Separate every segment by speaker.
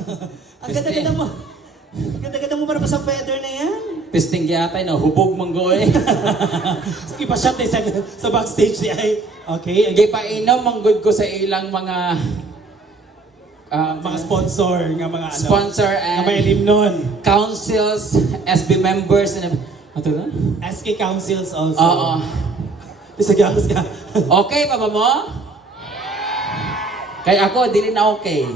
Speaker 1: Ang ganda-ganda mo. Ang ganda-ganda mo para pa sa feather na yan.
Speaker 2: Pisting yata na hubog manggo eh.
Speaker 1: Sige pa shot eh sa backstage niya ay. Okay.
Speaker 2: Hindi pa inom manggod ko sa ilang mga
Speaker 1: Mga sponsor nga mga ano.
Speaker 2: sponsor
Speaker 1: Nga may
Speaker 2: and
Speaker 1: limnon.
Speaker 2: councils, SB members and ano na?
Speaker 1: SK Councils also.
Speaker 2: Oo.
Speaker 1: Sige, ka.
Speaker 2: Okay pa ba mo? Kaya ako, dili na okay.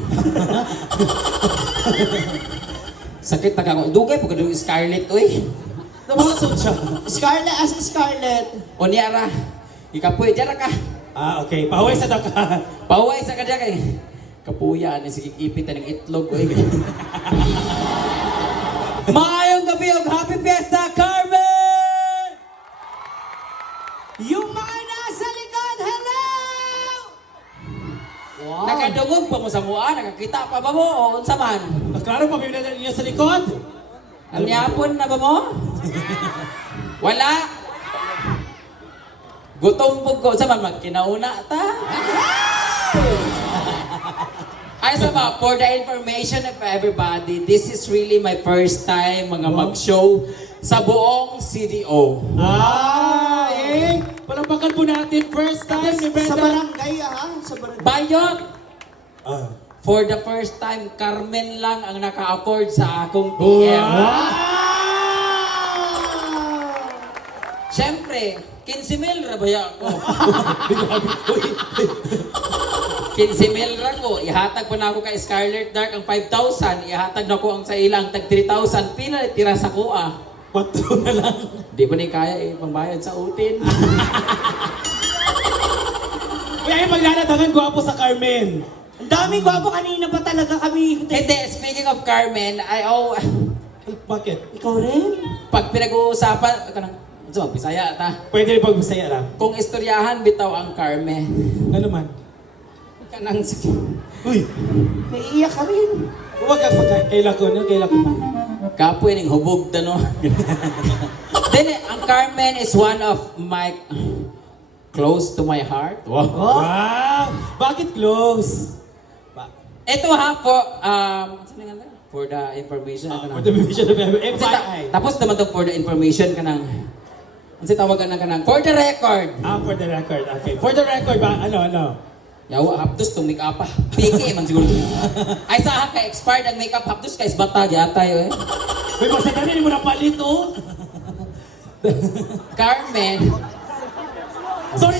Speaker 2: Sakit na ako. Dugay, pagka yung Scarlett, uy.
Speaker 1: Namasod siya.
Speaker 3: Scarlett, as Scarlett.
Speaker 2: O niya ra. Ikapoy, dyan ka.
Speaker 1: Okay. Paway sa daka.
Speaker 2: Paway sa kadya kay. Kapuya, ni sige ipitan ng itlog, uy. Maayong gabi og happy fiesta, Carmen!
Speaker 3: Yung mga nasa likod, hello! Wow.
Speaker 2: Nakadungog pa mo sa mua, nakakita pa ba mo o unsa man?
Speaker 1: Klaro pa bibili na niya sa likod.
Speaker 2: Ang yapon na ba mo? Wala. Gutom po ko. Sa man magkinauna ta? Ay sa ba, for the information of everybody, this is really my first time mga mag-show sa buong CDO.
Speaker 1: Palampakan po natin first time ni
Speaker 3: Sa
Speaker 1: Brenda.
Speaker 3: barangay, ha? Sa barangay.
Speaker 2: Bayot!
Speaker 1: Ah.
Speaker 2: For the first time, Carmen lang ang naka-accord sa akong PM. Siyempre, 15,000 ra baya ako. 15,000 ra ko. Ihatag pa na ako kay Scarlett Dark ang 5,000. Ihatag na ko ang sa ilang tag 3,000. Pila tira sa kuha.
Speaker 1: 4 na lang.
Speaker 2: Di ba ni kaya pangbayad sa utin?
Speaker 1: Uy, ay maglalatagan gwapo sa Carmen.
Speaker 3: Ang daming gwapo kanina pa talaga kami.
Speaker 2: Hindi, speaking of Carmen,
Speaker 1: Ay, bakit?
Speaker 3: Ikaw rin?
Speaker 2: pag pinag-uusapan, so, Bisaya ta.
Speaker 1: Pwede rin pag-bisaya lang.
Speaker 2: Kung istoryahan bitaw ang Carmen,
Speaker 1: Ano man?
Speaker 2: kanang
Speaker 1: Uy,
Speaker 3: Naiiyak ka rin.
Speaker 1: huwag ka kaila ko. Ano kaila ko?
Speaker 2: kapoy ning hubog ta no. Then ang Carmen is one of my close to my heart. Wow.
Speaker 1: Wow! Bakit close?
Speaker 2: Ito ha po saan nga na? For the information
Speaker 1: For the vision of FYI.
Speaker 2: Tapos naman to for the information kanang ano tawagan na kanang for the record.
Speaker 1: For the record. Okay. For the record ba? Ano?
Speaker 2: Yawa hapdos tong make up pa. Piki man siguro. Ay sa ka expired ang makeup hapdos kay bata yata yo eh.
Speaker 1: Uy, masaganin mo na palit, oh.
Speaker 2: Carmen,
Speaker 1: Sorry.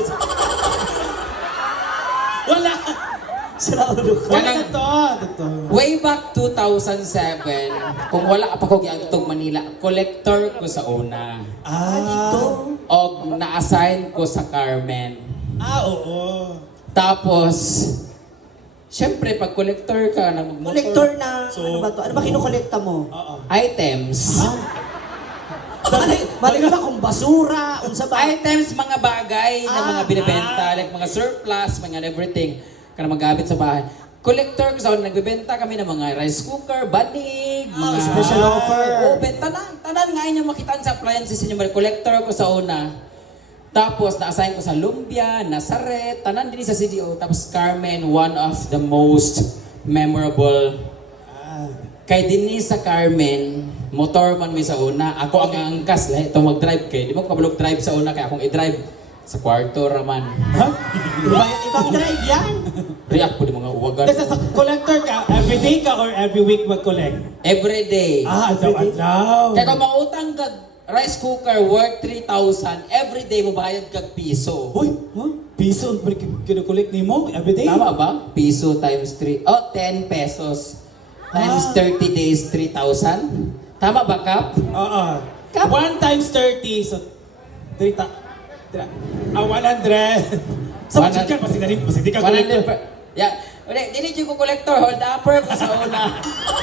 Speaker 1: Wala.
Speaker 3: Sira ulo ko.
Speaker 1: Wala na to.
Speaker 2: way back 2007, kung wala pa ko giagtog Manila, collector ko sa una.
Speaker 3: Dito.
Speaker 2: Og na-assign ko sa Carmen.
Speaker 1: Oo.
Speaker 2: Tapos, syempre pag collector ka na magmotor,
Speaker 3: Collector na,
Speaker 1: So-
Speaker 3: ano ba to? Ano ba kinukolekta mo?
Speaker 1: Oo.
Speaker 2: items.
Speaker 3: Balik ba kung basura, unsa ba?
Speaker 2: Items, mga bagay na mga binibenta, like mga surplus, mga everything, ka na magamit sa bahay. Collector ko sa una, nagbebenta kami ng mga rice cooker, banig, mga
Speaker 3: special offer.
Speaker 2: Open, tanan nga inyo makitaan sa appliances inyo. Collector ko sa una. Tapos, na-assign ko sa Lumbia, Nazaret, tanan din sa CDO. Tapos Carmen, one of the most memorable. Kay dinhi sa Carmen, motor man mi sa una. Ako ang angkas lahi itong mag-drive kay. Di mo ko kabalog drive sa una kay akong i-drive sa kwarto raman.
Speaker 3: Ibang drive yan.
Speaker 2: React po di mga uwagan.
Speaker 1: Kasi sa collector ka, every day ka or every week mag-collect?
Speaker 2: Every day.
Speaker 1: Adlaw.
Speaker 2: Kaya kung mautang kag rice cooker worth 3,000, every day mo bayad kag piso.
Speaker 1: Uy, piso ang kinu-collect ni mo every day?
Speaker 2: Tama ba? Piso times 3. Oh, 10 pesos. Times 30 days, 3,000. Tama ba, Kap?
Speaker 1: Oo.
Speaker 2: Kap?
Speaker 1: 1 times 30, so 100. So,
Speaker 2: 100.
Speaker 1: ka, kasi di ka
Speaker 2: 100
Speaker 1: collector.
Speaker 2: Yeah. Dili ko collector, hold upper ko sa una.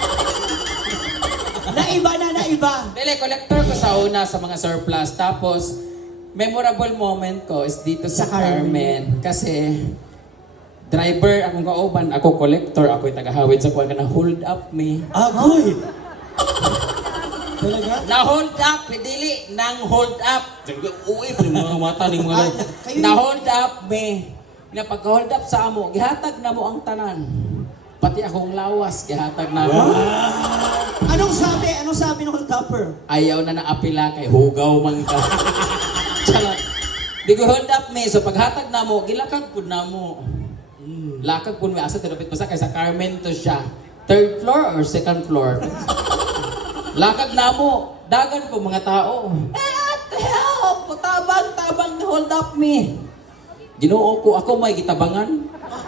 Speaker 3: Naiba.
Speaker 2: Dili, collector ko sa una sa mga surplus. Tapos, memorable moment ko is dito sa Carmen. Kasi, driver akong kauban, ako collector, ako'y tagahawid sa kuwan ka na hold up me.
Speaker 1: Agoy! Talaga?
Speaker 2: Na-hold up, dili, nang hold up. Uy, mga mata ni mga
Speaker 3: kayo-
Speaker 2: na-hold up me. Pag-hold up sa amo, gihatag na mo ang tanan. Pati akong lawas, gihatag na.
Speaker 3: Anong sabi? Anong sabi ng hold-upper?
Speaker 2: Ayaw na naapila kay hugaw man ka. Charot. Di ko hold up me, so paghatag na mo, gilakag po na mo. Lakag po may asa, tinapit basta kay sa Carmen to siya. Third floor or second floor? Lakag na mo, dagan po mga tao. Help! Tabang, hold up me. Ginoo ko, ako may gitabangan.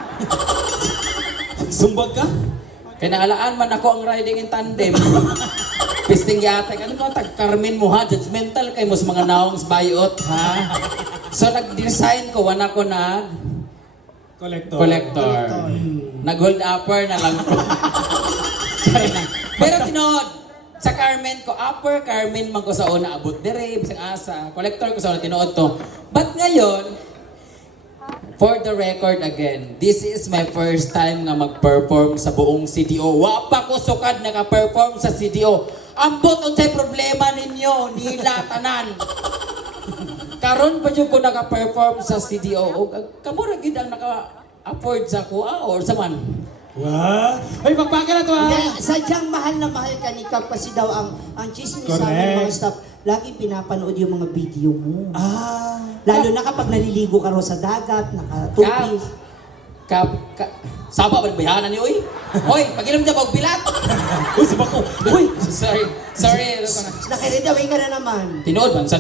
Speaker 1: Sumbag ka?
Speaker 2: Kaya naalaan man ako ang riding in tandem. Pisting yata, ano ba, tag-Carmen mo ha, judgmental kay mo sa mga naong bayot ha. So nag-design ko, wana ko na collector. Nag-hold upper na lang ko. Pero tinood, sa Carmen ko, upper Carmen man ko sa una, abot dire, bisang asa. Collector ko sa una, tinood to. But ngayon, for the record again, this is my first time nga mag-perform sa buong CDO. Wa pa ko sukad naka-perform sa CDO. Ambot unsay problema ninyo, nila tanan. Karon pa jud ko naka-perform sa CDO. Kamo ra gid ang naka-afford sa kuha or sa man.
Speaker 1: Wow! Ay, pagpaka na to ha!
Speaker 3: Kaya sadyang mahal na mahal ka ni Kap kasi daw ang chismis sa amin mga staff, lagi pinapanood yung mga video mo. Lalo na kapag naliligo ka raw sa dagat, nakatupis.
Speaker 2: Saba ba bayanan ni oy? Hoy, pagilam dyan bilat.
Speaker 1: Uy, sabak ko! Uy!
Speaker 2: Sorry.
Speaker 3: Nakiridawin ka na naman.
Speaker 2: Tinood man.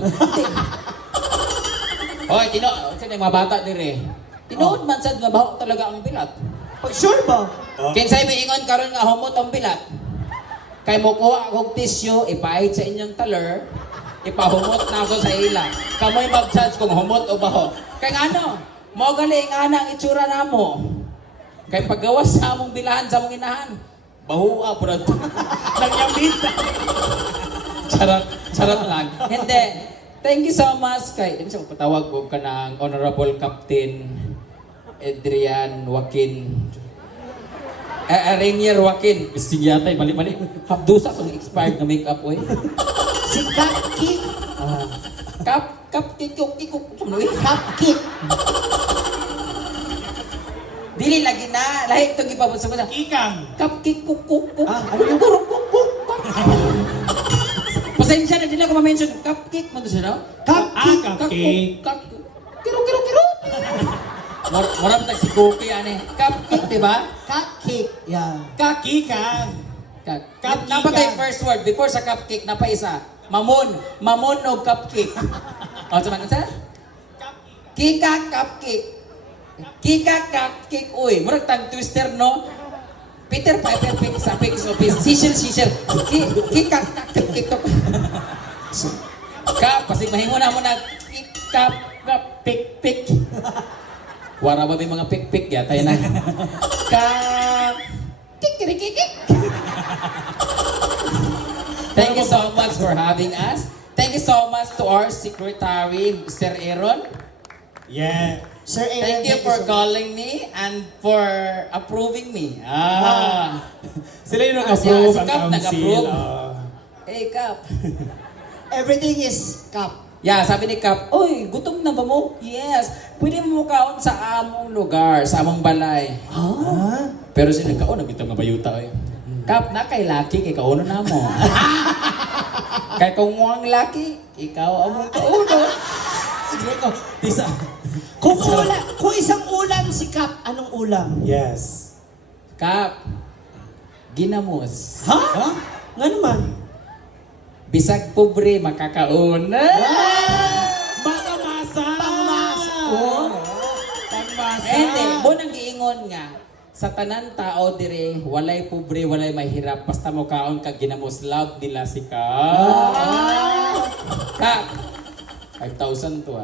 Speaker 2: Hoy, tinood. Sa mga bata dire. Tinood man sad nga baho talaga ang bilat.
Speaker 3: Pag sure ba?
Speaker 2: Kinsay may ingon karon nga humot ang bilat. Kay mo kuha akong tissue, ipahit sa inyong taler, ipahumot na ako sa ila. Kamoy mag-judge kung humot o baho. Kay ano, mo gali nga na ang itsura namo. Kay paggawas sa among bilahan sa among inahan, bahua po na ito. Nangyamita. Charot lang. Hindi. Thank you so much kay, hindi siya patawag ko ka ng Honorable Captain Adrian Joaquin. Rainier Joaquin. Bising yata, mali-mali. Hapdusa kung expired na make-up, oy.
Speaker 3: Si Cupcake.
Speaker 2: Cupcake.
Speaker 3: Cupcake.
Speaker 2: Dili lagi na. Lahi itong ipabot sa mga.
Speaker 1: Ikang!
Speaker 2: Cupcake, kuk.
Speaker 3: Ano yung
Speaker 2: Pasensya na, dili ako ma-mention. Cupcake, man to siya, no?
Speaker 1: Cupcake.
Speaker 2: Kiro. Maram tag si Cookie, ane. Cupcake, di ba?
Speaker 3: Cupcake. Yeah.
Speaker 1: Kakikang! Cupcake.
Speaker 2: Napatay first word. Before sa cupcake, napaisa. Mamon o cupcake. O, saman sa? Kika cupcake. Uy, murag tag twister, no? Peter Piper pick sa pick so Cecil. Kika cupcake to. Kap, pasig mahingo na mo na kap pick. Wara ba may mga pick ya tayo na. Kap kikirikik. Thank you so much for having us. Thank you so much to our secretary, Mr. Aaron.
Speaker 1: Yeah.
Speaker 3: Sir Aaron,
Speaker 2: Thank you for calling me and for approving me.
Speaker 1: Sila yung
Speaker 2: Ah,
Speaker 1: nag-approve
Speaker 2: si
Speaker 1: ang
Speaker 2: Kap
Speaker 1: council.
Speaker 2: nag-approve. Hey, Kap.
Speaker 3: Everything is Cup.
Speaker 2: Yeah, sabi ni Kap, oy, gutom na ba mo? Yes. Pwede mo kaon sa among lugar, sa among balay. Pero sila kaon, nagitang nga bayuta. Kap, na kay laki, kay kauno na mo. Kay kung mo ang laki, ikaw among kauno.
Speaker 1: Siguro ko, tisa.
Speaker 3: Kung isang ulam si Cup, anong ulam?
Speaker 1: Yes.
Speaker 2: Kap, ginamos.
Speaker 3: Ha? Nga naman.
Speaker 2: Bisag pobre, makakauna.
Speaker 1: Pangmasa!
Speaker 3: Pangmasa.
Speaker 1: Pangmasa!
Speaker 2: Hindi, mo nang giingon nga, sa tanan tao dire, walay pobre, walay mahirap, basta mo kaon kag ginamos, love nila si Kap. Kap, 5,000 to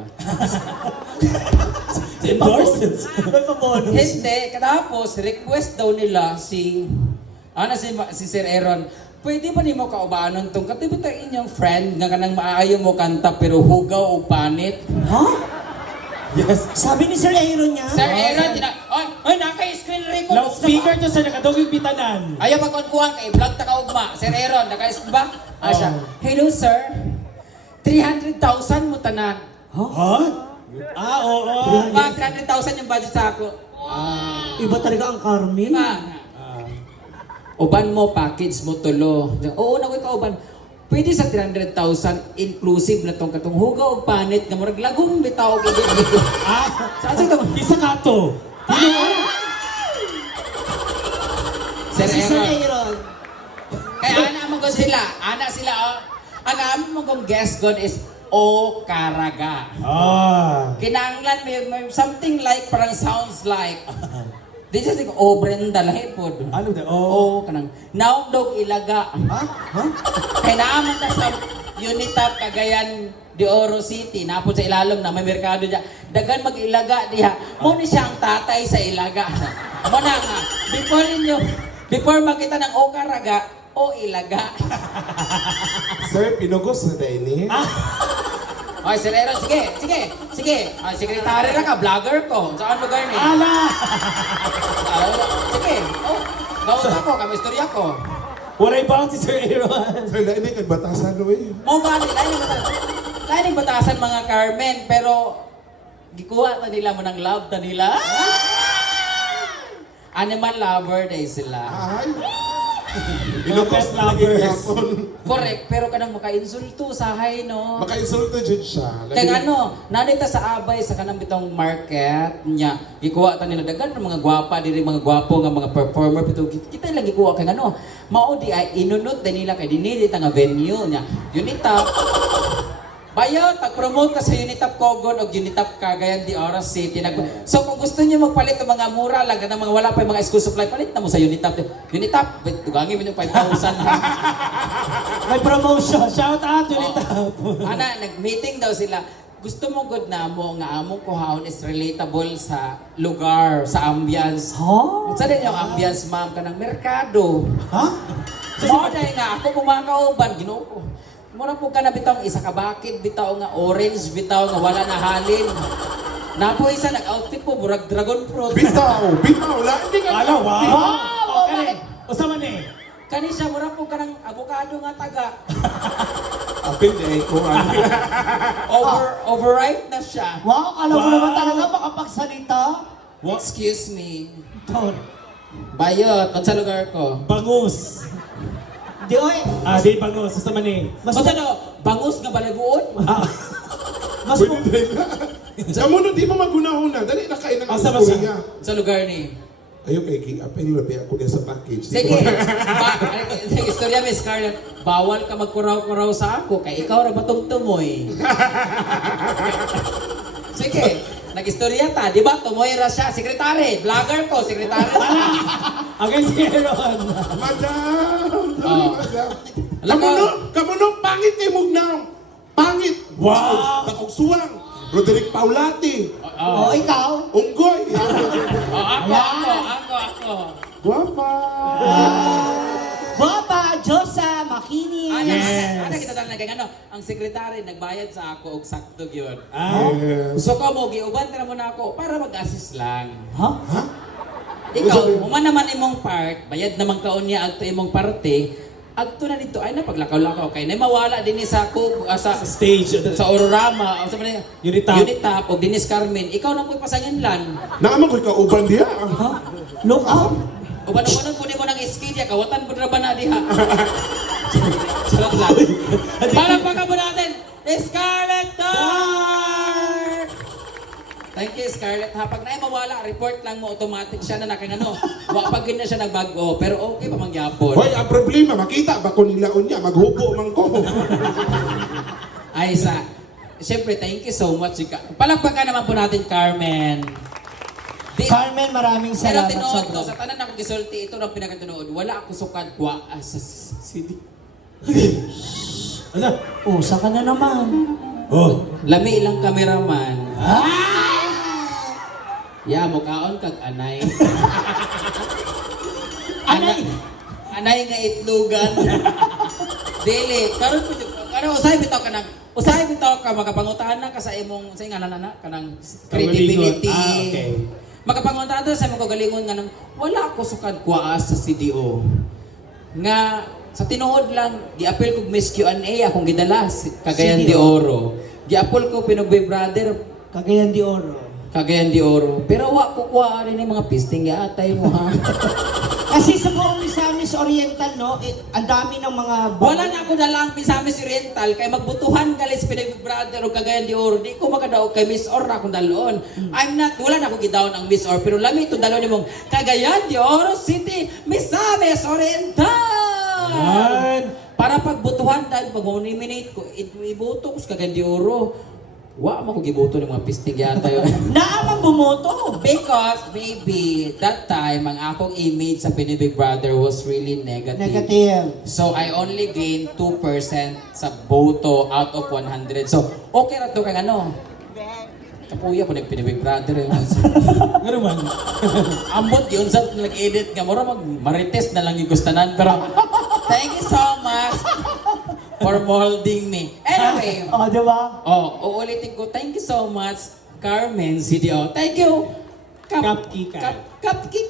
Speaker 1: Endorse?
Speaker 2: Hindi, katapos, request daw nila si Sir Aaron, pwede ba nimo kaubaanon tong katibot ang inyong friend nga kanang maayo mo kanta pero hugaw o panit?
Speaker 3: Ha?
Speaker 1: Yes.
Speaker 3: Sabi ni Sir Aaron niya?
Speaker 2: Sir Aaron, naka-screen record.
Speaker 1: Loudspeaker to sa nakadugig bitanan.
Speaker 2: Ayaw magkunkuhan kay vlog ta kaugma. Sir Aaron, naka-screen ba? Siya. Hello sir. 300,000 mo tanan.
Speaker 1: Ha? Oo.
Speaker 2: 300,000 yung budget sa ako.
Speaker 3: Iba talaga ang Carmen.
Speaker 2: Diba? Uban mo, package mo tulo. Oo, na ko'y kauban. Pwede sa 300,000 inclusive na tong katong hugaw o panit nga murag lagong bitaw og igit.
Speaker 1: Saan ito? Isa nga to.
Speaker 3: Si Sir
Speaker 2: Aaron.
Speaker 3: Aaron.
Speaker 2: Kaya ana mo gud sila. Ana sila oh. Ang amon mo kong guest god is O Karaga. Kinanglan may something like parang sounds like. This is like O Brenda lahi pod.
Speaker 1: Ano da?
Speaker 2: O kanang naog dog ilaga. Kaya naaman ta sa Unitap Cagayan de Oro City, napod sa ilalom na may merkado diya. Dagan mag-ilaga diha. Mo ni siya ang tatay sa ilaga. Mo na nga. Before makita ng O Karaga, O Ilaga.
Speaker 4: Sir, pinugos na dahil ni.
Speaker 2: Ay, Sir Aaron, sige. Ay, sekretary ra ka, vlogger ko. Saan lugar ni?
Speaker 1: Ala!
Speaker 2: Sige. Oh, gawin ako, kami istorya ko.
Speaker 1: Walay bound si Sir Aaron.
Speaker 4: Sir, lain kag batasan no eh.
Speaker 2: Mo ba lain batasan mga Carmen, pero gikuha ta nila mo ng love ta nila. Animal lover day sila.
Speaker 4: Ay.
Speaker 1: Mga pet lovers.
Speaker 2: Correct, pero kanang maka-insulto sa hay no.
Speaker 4: Maka-insulto dyan siya.
Speaker 2: Kaya ano, nanita sa abay sa kanang bitong market niya, gikuha ta nila dagan ng mga gwapa, diri mga gwapo nga mga performer pito kita lang gikuha kay ano. Mao di ay inunot din nila kay dinili ta nga venue niya. Unitap. Bayo, tag-promote ka sa Unitap Cogon o Unitap Cagayan de Oro City. So kung gusto niyo magpalit ng mga mura lang, ng mga wala pa yung mga school supply, palit na mo sa Unitap. Unitap, tugangin mo yung 5,000.
Speaker 1: May promotion. Shout out, Unitap.
Speaker 2: Ana, nag-meeting daw sila. Gusto mo good na mo nga among kuhaon is relatable sa lugar, sa ambience. Sa din yung ambience, ma'am, ka ng merkado. Mo dahil nga, ako kumakauban, ginoo ko. Mura po ka na bitaw isa ka bakit, bitaw nga orange, bitaw nga wala na halin. Napo isa nag-outfit po, burag dragon fruit.
Speaker 4: Bitaw! La, hindi ka.
Speaker 1: Ala, wow! Okay. Usaman eh.
Speaker 2: Kani siya, mura po ka ng avocado nga taga.
Speaker 4: Apin di ko.
Speaker 2: Overripe na siya.
Speaker 3: Wow, alam mo naman talaga makapagsalita.
Speaker 2: Excuse me.
Speaker 3: Ton.
Speaker 2: Bayot, sa lugar ko.
Speaker 1: Bangus.
Speaker 3: Di oy.
Speaker 1: Di bangus. Usaman eh.
Speaker 2: Mas ano, bangus nga balaguon?
Speaker 3: Mas
Speaker 4: Pwede din ka. Kamu no, di mo magunahuna. Dali na kain ng
Speaker 1: Asa ba
Speaker 4: istorya.
Speaker 1: siya?
Speaker 2: Sa lugar ni.
Speaker 4: Ayaw kay King Apel, labi ako din sa package.
Speaker 2: Sige. Istorya Miss Scarlett, bawal ka magkuraw-kuraw sa ako kay ikaw ra batong tumoy. Sige. Nag-istorya ta, di ba? Tumoy ra siya. Sekretary, vlogger ko, sekretary.
Speaker 1: Okay, si Aaron.
Speaker 4: Madam!
Speaker 2: Oh.
Speaker 4: Madam! Kamu no, pangit kay Mugnaw! Pangit!
Speaker 1: Wow!
Speaker 4: Takong suwang! Roderick Paulati!
Speaker 3: oh, ikaw.
Speaker 4: Unggoy!
Speaker 2: Ako.
Speaker 4: Guwapa!
Speaker 3: Baba, Josa, Makini.
Speaker 1: Yes.
Speaker 2: Ana kita tanong kay ano, ang sekretary nagbayad sa ako og sakto gyud.
Speaker 4: Yes.
Speaker 2: Gusto ko mo giuban ka na muna ako para mag-assist lang.
Speaker 3: Ha?
Speaker 2: Ikaw, human naman imong part, bayad naman kaon niya agto imong parte. Agto na dito ay napaglakaw-lakaw kay na mawala din sa
Speaker 1: Sa stage.
Speaker 2: sa Ororama, o sa man
Speaker 1: Unitap.
Speaker 2: o Dinis Carmen, ikaw na mo ipasanginlan.
Speaker 4: Naaman ko'y kauban diya.
Speaker 3: Ha? Look out.
Speaker 2: Uban-ubanon po mo ng iskidya, kawatan po na ba na diha? Sarap lang. Palagpagan mo natin, Scarlett Dark! Thank you, Scarlett. Ha, pag na'y mawala, report lang mo, automatic siya na nakang Wapagin na siya nagbago, pero okay pa mangyapon.
Speaker 4: Hoy, ang problema, makita ba ko nilaon niya, maghubo man ko.
Speaker 2: Ay, siyempre, thank you so much. Palagpagan naman po natin, Carmen.
Speaker 3: Carmen, maraming
Speaker 2: Pero
Speaker 3: salamat
Speaker 2: tinuod ko,
Speaker 3: sobra.
Speaker 2: sa tanan ako gisulti, ito lang pinakatunood. Wala ako sukad kwa sa CD.
Speaker 1: Ano?
Speaker 3: Oh, saka na naman.
Speaker 1: Oh.
Speaker 2: Lami ilang kameraman. Ya, mukhaon kag anay.
Speaker 3: Anay?
Speaker 2: Anay nga itlugan. Dili, karon ko usay bitaw ka makapangutahan ka sa imong sa ngalan na kanang credibility.
Speaker 1: Okay.
Speaker 2: Makapangunta sa mga kagalingon nga nang wala ko sukad kuwaas sa CDO. Nga sa tinuod lang giapil kog Miss Q&A akong gidala Cagayan de Oro. Giapol ko Pinug Big Brother
Speaker 3: Cagayan de Oro.
Speaker 2: Cagayan de Oro. Pero wa ko kuha rin yung mga pisting atay mo ha.
Speaker 3: Kasi sa buong Misamis Oriental, no, ang dami ng mga...
Speaker 2: Wala na ako dalang Misamis Oriental kay magbutuhan galis Pinay Big Brother o Cagayan de Oro. Di ko makadaog kay Miss Or na akong dalon. Wala na ako gidaon ang Miss Or, pero lami itong dalon mong Cagayan de Oro City, Misamis Oriental!
Speaker 1: Yan.
Speaker 2: Para pagbutuhan dahil pag nominate ko, iboto ko sa Cagayan de Oro. Wa mo ko giboto ng mga pistig yata yun.
Speaker 3: Naamang bumoto.
Speaker 2: Because maybe that time ang akong image sa Pinay Big Brother was really negative.
Speaker 3: Negative.
Speaker 2: So I only gained 2% sa boto out of 100. So okay ra to kay ano. Kapuya po ng Pinay Big Brother.
Speaker 1: Ano man?
Speaker 2: Ambot yun sa nag-edit nga mura marites na lang yung gustanan. Pero thank you so much for molding me. Anyway.
Speaker 3: O, di ba?
Speaker 2: Uulitin ko, thank you so much, Carmen CDO. Thank you.
Speaker 1: Kapkika.
Speaker 2: Cupcake.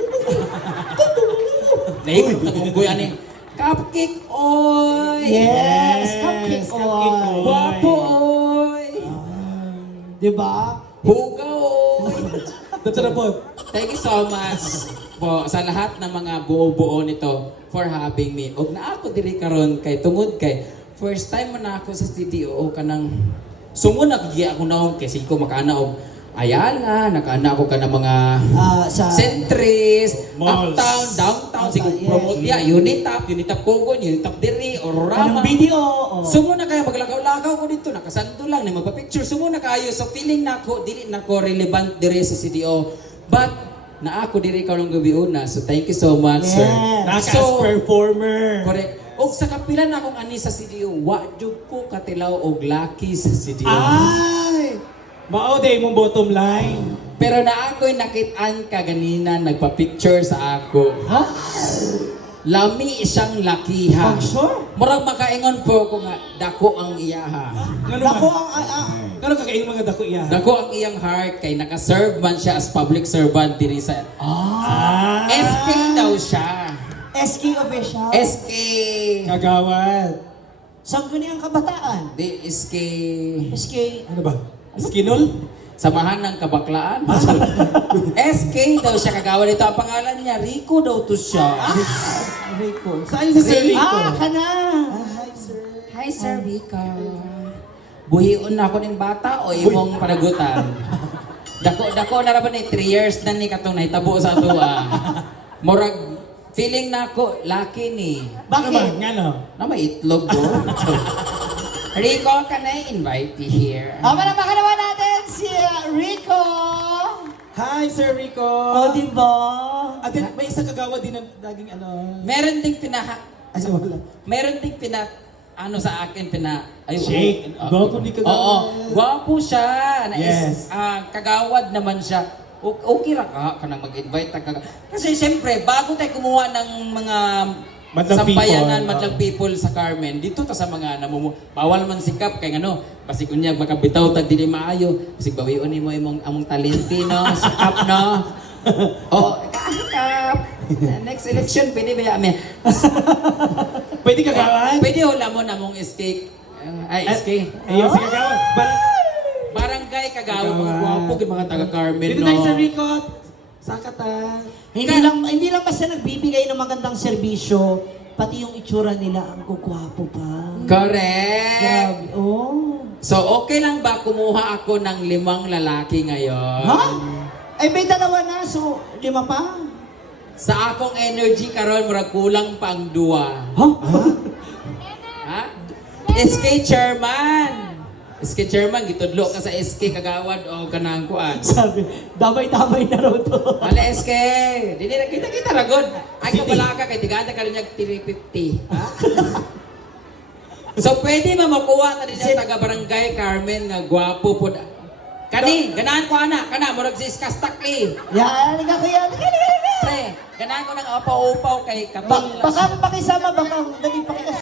Speaker 2: Naikot na kung kuya ni. Cupcake, oy!
Speaker 3: Yes,
Speaker 1: Yes,
Speaker 3: cupcake
Speaker 1: cupcake,
Speaker 3: oil.
Speaker 1: oil.
Speaker 2: Guwapo, oy!
Speaker 3: Di ba?
Speaker 2: Hugaw, oy!
Speaker 1: Tatarapot.
Speaker 2: Thank you so much po sa lahat ng mga buo-buo nito for having me. Og na ako diri karon kay tungod kay first time man ako sa studio kanang sumon nagiya ako naon kay siko makana og Ayala, nakana ako ka ng mga
Speaker 3: Sa...
Speaker 2: Centris,
Speaker 1: Malls.
Speaker 2: uptown, downtown, siguro
Speaker 3: Yes.
Speaker 2: promote niya, Unitap Kogon, Unitap Diri, Ororama.
Speaker 3: Anong video? Oh.
Speaker 2: Sumo na kayo, maglakaw-lakaw ko dito, nakasando lang, na magpa-picture, sumo na kayo. So feeling na ako, dili na ko relevant diri sa CDO. But, na ako diri ka ng gabi una. So thank you so much,
Speaker 3: Yes.
Speaker 2: sir.
Speaker 1: Nakas performer.
Speaker 2: Correct. Og sa kapila na akong ani sa CDO, wa jud ko katilaw og lucky sa CDO.
Speaker 1: Ay! Mao day mong bottom line.
Speaker 2: Pero na ako'y nakitaan ka ganina, nagpa-picture sa ako.
Speaker 3: Ha?
Speaker 2: Lami siyang lakiha.
Speaker 3: Oh, sure.
Speaker 2: Murag makaingon po ko nga, dako ang iyaha.
Speaker 1: Ngano
Speaker 3: Ako
Speaker 1: man?
Speaker 3: ang...
Speaker 1: Ngano kakaing mga dako iya?
Speaker 2: Dako ang iyang heart, kay nakaserve man siya as public servant diri sa...
Speaker 1: Ah!
Speaker 2: SK daw siya.
Speaker 3: SK official.
Speaker 2: SK.
Speaker 1: Kagawad.
Speaker 3: Saan ko niyang kabataan?
Speaker 2: Di SK.
Speaker 3: SK...
Speaker 1: Ano ba? Skinol?
Speaker 2: Samahan ng kabaklaan. SK daw siya kagawa nito. Ang pangalan niya, Rico daw to siya.
Speaker 3: Rico.
Speaker 1: Saan si Sir Rico?
Speaker 3: Kana.
Speaker 2: Hi, Sir Rico. Buhion na ako ng bata o imong panagutan? Dako na raman 3 years na ni katong nahitabo sa atua. Murag, feeling na ako, lucky ni.
Speaker 1: Ano ba?
Speaker 3: Bakit?
Speaker 1: Ngano?
Speaker 2: Na may itlog do. Rico, can I invite you here?
Speaker 3: Palamakan naman natin si Rico.
Speaker 1: Hi, Sir Rico.
Speaker 3: O, di ba?
Speaker 1: At din, may isa kagawad din ng laging ano.
Speaker 2: Meron ding
Speaker 1: Ay, wala.
Speaker 2: ano sa akin
Speaker 1: Shake. Gwapo ni kagawad.
Speaker 2: Oo, gwapo siya.
Speaker 1: Yes.
Speaker 2: Kagawad naman siya. Okay ra ka nang mag-invite ka. Kasi siyempre, bago tayo kumuha ng mga
Speaker 1: Madlang
Speaker 2: sampayanan,
Speaker 1: people.
Speaker 2: madlang people sa Carmen, dito ta sa mga bawal man sikap kay ano, basi kunya makabitaw tag dili maayo, basi bawion nimo among talenti no, sikap no. Oh, sikap. Next election pwede ba yami?
Speaker 1: Pwede kagawad?
Speaker 2: Pwede ho lamon among SK. SK.
Speaker 1: Ayun, si kagawad.
Speaker 2: Barangay Kagawa, mga gwapo gid mga taga Carmen
Speaker 1: Dito
Speaker 2: no.
Speaker 1: tayo, Sir Rico. Sakata.
Speaker 3: Hindi lang basta nagbibigay ng magandang serbisyo, pati yung itsura nila ang kukwapo pa.
Speaker 2: Correct.
Speaker 3: Grabe. Oh.
Speaker 2: So okay lang ba kumuha ako ng 5 lalaki ngayon?
Speaker 3: Ha? Ay, may 2 na, so 5 pa?
Speaker 2: Sa akong energy karon murag kulang pang 2.
Speaker 3: Ha?
Speaker 2: Ha? SK Chairman. SK Chairman, gitudlo ka sa SK Kagawad o kanang kuan.
Speaker 3: Sabi, damay-damay na raw to.
Speaker 2: Hala SK, dili na kita ragod. Ay kabala ka kay tigada ka rin 350. Ha? So pwede ba makuha ta din taga Barangay Carmen nga gwapo po. Kani, ganahan ko ana, kana murag si Skastakli.
Speaker 3: Yan, liga ko yan.
Speaker 2: Pre, ganahan ko nang upaw-upaw kay Katil.
Speaker 3: Baka pakisama, baka naging pakisama.